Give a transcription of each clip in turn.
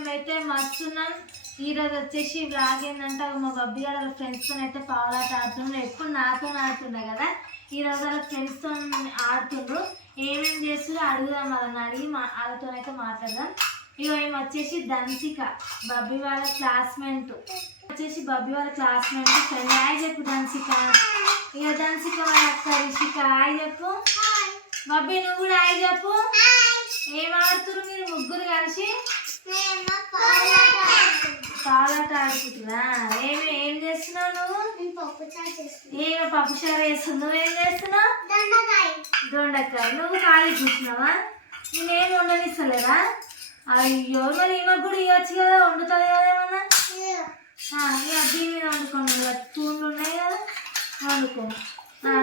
మేమైతే మస్తున్నాం. ఈరోజు వచ్చేసి బ్లాగ్ ఏంటంటే మా బబ్బీ గారు వాళ్ళ ఫ్రెండ్స్తో అయితే పావులాట ఆడుతున్నాం ఎప్పుడు నాతో ఆడుతుండే కదా? ఈ రోజు వాళ్ళ ఫ్రెండ్స్తో ఆడుతుండ్రు. ఏమేం చేస్తుందో అడుగుదాం వాళ్ళని అడిగి మా వాళ్ళతో అయితే మాట్లాడదాం. ఇక మేము వచ్చేసి దంసిక బబ్బీ వాళ్ళ క్లాస్మేట్ వచ్చేసి బబ్బీ వాళ్ళ క్లాస్మేట్ ఫ్రెండ్ హాయ్ చెప్పు దంసిక ఇక దంసిక వాళ్ళ అక్క రిషిక హాయ్ చెప్పు. బబ్బీ నువ్వు కూడా హాయ్ చెప్పు. ఏం ఆడుతున్నారు మీరు ముగ్గురు కలిసి? పాలాట ఆడుకుంటున్నా ఏమి ఏం చేస్తున్నావు నువ్వు? నేను పప్పు చారు వేస్తున్నావు నువ్వేం చేస్తున్నావు? దొండకాయ. నువ్వు ఖాళీ కూర్చున్నావా? నేనేం వండనిస్తలేదా? అయ్యో మరి ఈమెకు కూడా ఇవ్వచ్చు కదా వండుతుంది కదా ఏమన్నా? ఇక దీని మీద వండుకోండి. కదా తూన్లు ఉన్నాయి కదా వండుకో.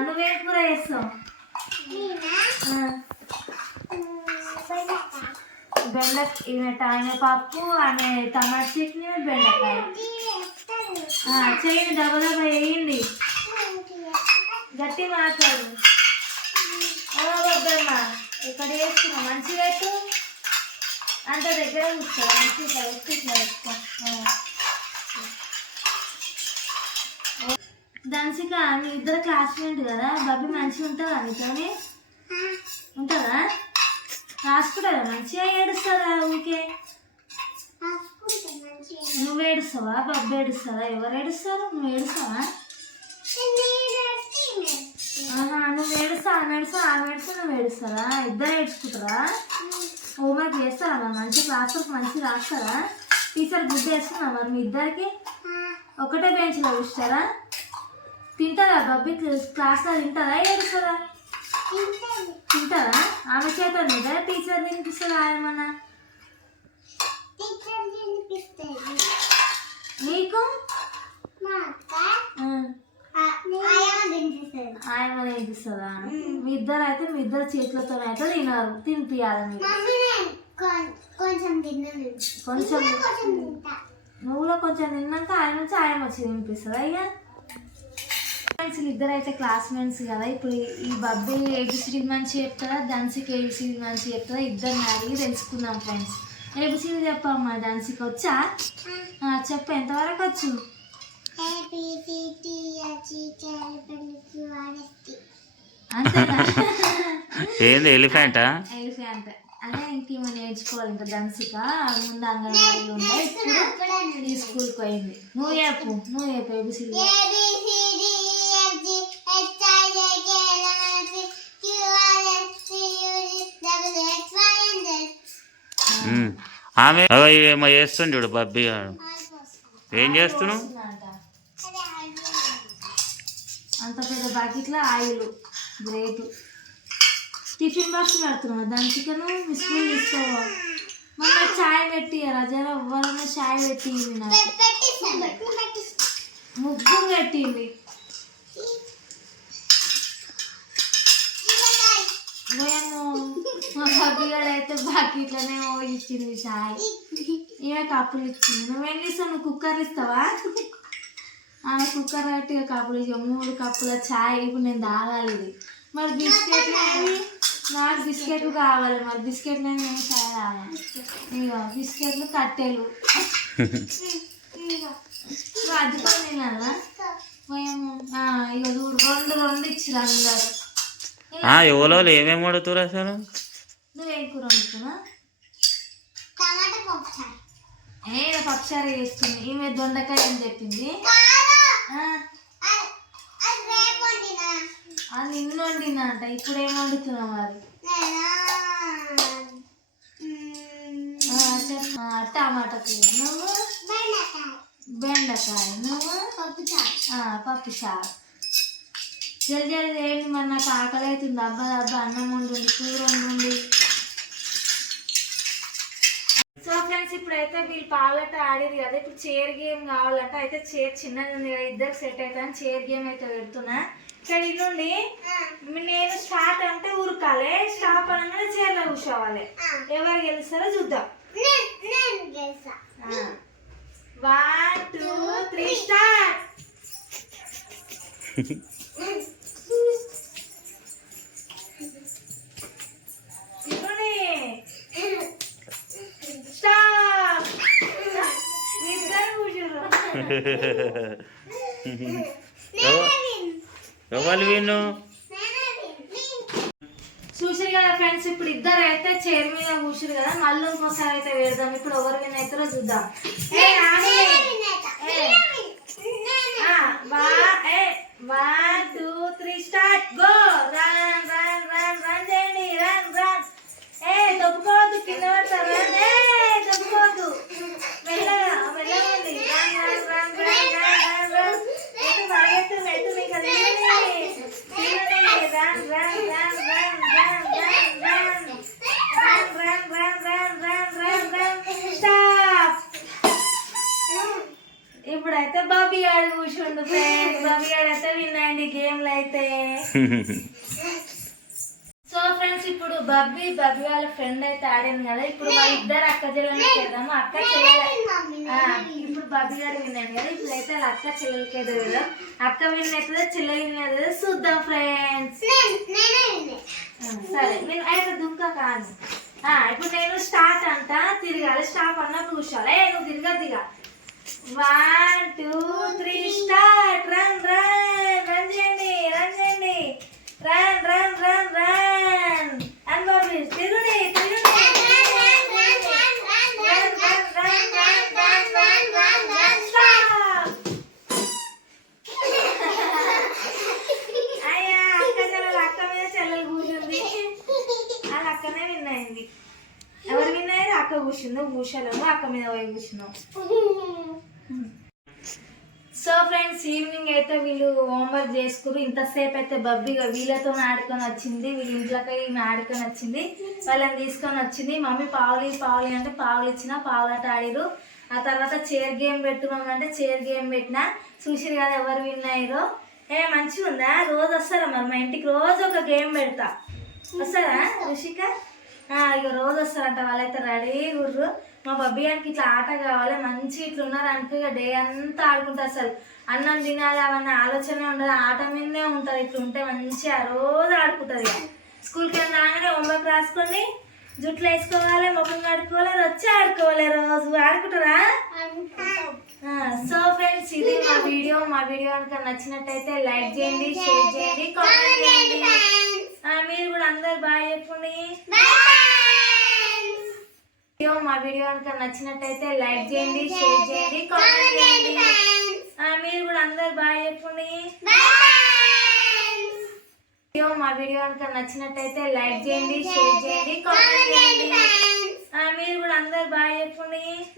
నువ్వేం కూర చేస్తావు? ఆ, బెండ ఈమె పప్పు ఆమె టమాటా చట్నీ బెండకాయ. చేయండి డబల్ డబల్ వేయండి. గట్టి మాట్లాడు. బాబమ్మ ఇక్కడ వేస్తున్నా మంచిగా పెట్టు. అంత దగ్గర కూర్చో మంచిగా ఇట్లా ఇట్లా పెట్టుకో. ఆ. మీ ఇద్దరు క్లాస్మేట్ కదా బాబీ మంచిగా ఉంటుందా మీతోని ఉంటుందా? రాసుకుంటుందా మంచిగా ఏడుస్తుందా ఊకే నువ్వు ఏడుస్తావా? బాబు ఏడుస్తుందా ఎవరు ఏడుస్తారు? నువ్వు ఏడుస్తావా? నువ్వు ఏడుస్తా ఆమె ఆమె ఏడుస్తా నువ్వు ఏడుస్తారా? ఇద్దరు ఏడ్చుకుంటారా? హోంవర్క్ చేస్తారా మంచి క్లాస్ మంచిగా రాస్తారా? టీచర్ గుడ్ చేస్తున్నా మరి మీ ఇద్దరికి? ఒకటే బెంచ్లో కూర్చుంటారా? తింటారా బబ్బీ క్లాస్లో తింటారా? ఏడుస్తారా? తింటారా? ఆమె చేత మీద టీచర్ తినిపిస్తారా ఏమన్నా? నీకు? ఆ, ఆయమ్మ తినిపిస్తుందా. మీ ఇద్దరు అయితే మీ ఇద్దరు చేతులతో అయితే తినరు తినిపియాలి కొంచెం కొంచెం కొంచెం నువ్వు తిన్నాక ఆయన నుంచి ఆయన వచ్చి తినిపిస్తుందా అయ్యా ఫ్రెండ్స్ ఇద్దరు అయితే క్లాస్మేట్స్ కదా. ఇప్పుడు ఈ- బబ్బీ ఏబిసిడి మంచి చెప్తారా డాన్సీకి ఏబిసిడి మంచి చెప్తారా ఇద్దరిని అడిగి తెలుసుకుందాం ఫ్రెండ్స్. ఏబిసిడి చెప్పమ్మా డాన్సీకి వచ్చా? చెప్పు ఎంతవరకు వచ్చు? అంతేనా ఏంది ఎలిఫెంటా? ఎలిఫెంట్. అదే ఇంకేమో నేర్చుకోవాలి ఇంకా డాన్సిక ముందు అంగన్వాడీలు ఉన్నాయి ఇప్పుడు ఈ స్కూల్కి పోయింది. నువ్వు చెప్పు నువ్వు చెప్పు ఏబిసిడి ఆమె ఏమో చేస్తుంది చూడు బబ్బి గారు ఏం చేస్తున్నావు? అంత పెద్ద బకెట్లో ఆయిల్ గ్రేట్. టిఫిన్ బాక్స్ పెడుతున్నావు దాని చికెన్ మీ స్కూల్ మొన్న చాయ్ పెట్టి జర ఎవరైనా చాయ్ పెట్టింది నాకు. ముగ్గురు పెట్టింది మేము మా నాకు అయితే ఓ ఇచ్చింది చాయ్. ఇక కప్పులు ఇచ్చింది. నువ్వేం చేస్తావు? నువ్వు కుక్కర్లు ఇస్తావా? ఆ కుక్కర్ పెట్టి కప్పులు ఇక మూడు కప్పుల చాయ్ ఇప్పుడు నేను తాగాలి ఇది. మరి బిస్కెట్లు నాకు బిస్కెట్లు కావాలి. మరి బిస్కెట్లు నేను చాయ్ తాగాలి ఇక బిస్కెట్లు కట్టెలు. ఇక నువ్వు అద్దుకొని తినాలా మేము ఇక చూడు రెండు రెండు ఇచ్చిరు అందరు. ఎవరో ఏమేమి అడుగుతారు అసలు? నువ్వేం కూర వండుతున్నా టమాటా పప్పు ఏ పప్పుచారు చేస్తుంది ఈమె దొండకాయ అని చెప్పింది. అది రేపు వండినా. అది నిన్ను వండినంట ఇప్పుడు ఏం వండుతున్నావు నేను. ఆ, టమాటా కూర. నువ్వు? బెండకాయ. నువ్వు? పప్పు చారు జల్ది జల్ది ఏంటి మరి? నాకు ఆకలి అవుతుంది అబ్బా అబ్బా అన్నం వండి కూర వండి సో ఫ్రెండ్స్ ఇప్పుడైతే వీళ్ళు పాలట ఆడేది కదా ఇప్పుడు చైర్ గేమ్ కావాలంటే. అయితే చైర్ చిన్నది ఉంది కదా ఇద్దరు సెట్ అవుతుంది చైర్ గేమ్ అయితే పెడుతున్నా. ఇక్కడ ఇల్లుండి నేను స్టార్ట్ అంటే ఉరకాలి. స్టాప్ అనగానే చైర్లో కూర్చోవాలి. ఎవరు గెలుస్తారో చూద్దాం. నేను వన్ టూ త్రీ స్టార్ట్ ఎవరు విను చూసారు కదా ఫ్రెండ్స్ ఇప్పుడు ఇద్దరు అయితే చైర్ మీద కూర్చురు కదా మళ్ళీ ఇంకోసారి అయితే వేడదాం ఇప్పుడు ఎవరు విన్ అవుతారో చూద్దాం. ఇప్పుడైతే బాబీ గారు కూర్చుండు ఫ్రెండ్స్ బాబీ గారు అయితే విన్నాయండి గేమ్లు అయితే. సో ఫ్రెండ్స్ ఇప్పుడు బబ్బీ బబ్బీ వాళ్ళ ఫ్రెండ్ అయితే ఆడింది కదా. ఇప్పుడు వాళ్ళ ఇద్దరు అక్క చెల్లెలకి వెళ్దాము అక్క చెల్లెల ఇప్పుడు బబ్బీ గారు విన్నాను కదా. ఇప్పుడు అయితే వాళ్ళ అక్క చెల్లెలకి కదా అక్క విన్ అవుతుందో చెల్లెలు విన్ అవుతుందో చూద్దాం ఫ్రెండ్స్ సరే. నేను అయితే దుంక కాదు. ఆ, ఇప్పుడు నేను స్టార్ట్ అంట. తిరగాలి. స్టాప్ అన్నప్పుడు కూర్చోవాలి ఏ, నువ్వు తిరగద్దిగా one two three start run run run చేయండి రన్ చేయండి run run run run and Bobby తిరుగుడి కూర్చుందో. కూర్చోలేము అక్క మీద పోయి కూర్చున్నాం సో ఫ్రెండ్స్ ఈవినింగ్ అయితే వీళ్ళు హోంవర్క్ చేసుకురు. ఇంతసేపు అయితే బబ్బిగా వీళ్ళతో ఆడుకొని వచ్చింది. వీళ్ళ ఇంట్లోకి ఈమె ఆడుకొని వచ్చింది. వాళ్ళని తీసుకొని వచ్చింది. మమ్మీ పావులి పావులి అంటే పావులు ఇచ్చిన పావులట ఆడిరు ఆ తర్వాత చైర్ గేమ్ పెట్టుకోమంటే అంటే చైర్ గేమ్ పెట్టిన. చూసిరు కదా ఎవరు విన్ అయ్యారో ఏ మంచిగా ఉందా? రోజు వస్తారా మరి? మా ఇంటికి రోజు ఒక గేమ్ పెడతా. వస్తారా రుషిక? ఇక రోజు వస్తారంట. వాళ్ళైతే రెడీ గుర్రు. మా బబ్బీ గారికి ఇట్లా ఆట కావాలి మంచి ఇట్లా ఉన్నారు అనుకో ఇక డే అంతా ఆడుకుంటారు అసలు. అన్నం తినాలి అవన్నీ ఆలోచన ఉండదు ఆట మీదనే ఉంటారు ఇట్లా ఉంటే మంచిగా రోజు ఆడుకుంటారు ఇక. స్కూల్కి వెళ్ళి రాగానే హోంవర్క్ రాసుకొని జుట్లు వేసుకోవాలి ముఖం కడుక్కోవాలి వచ్చి ఆడుకోవాలి రోజు. ఆడుకుంటారా? సో ఫ్రెండ్స్ ఇది మా వీడియో మా వీడియో కనుక నచ్చినట్టయితే లైక్ చేయండి షేర్ చేయండి కామెంట్ చేయండి. మీరు కూడా అందరు బాగా చెప్పండి. వీడియో మా వీడియో కనుక నచ్చినట్టయితే లైక్ చేయండి షేర్ చేయండి కామెంట్ చేయండి. మీరు కూడా అందరు బాగా చెప్పండి. వీడియో మా వీడియో కనుక నచ్చినట్టయితే లైక్ చేయండి షేర్ చేయండి కామెంట్ చేయండి. మీరు కూడా అందరు బాగా చెప్పండి.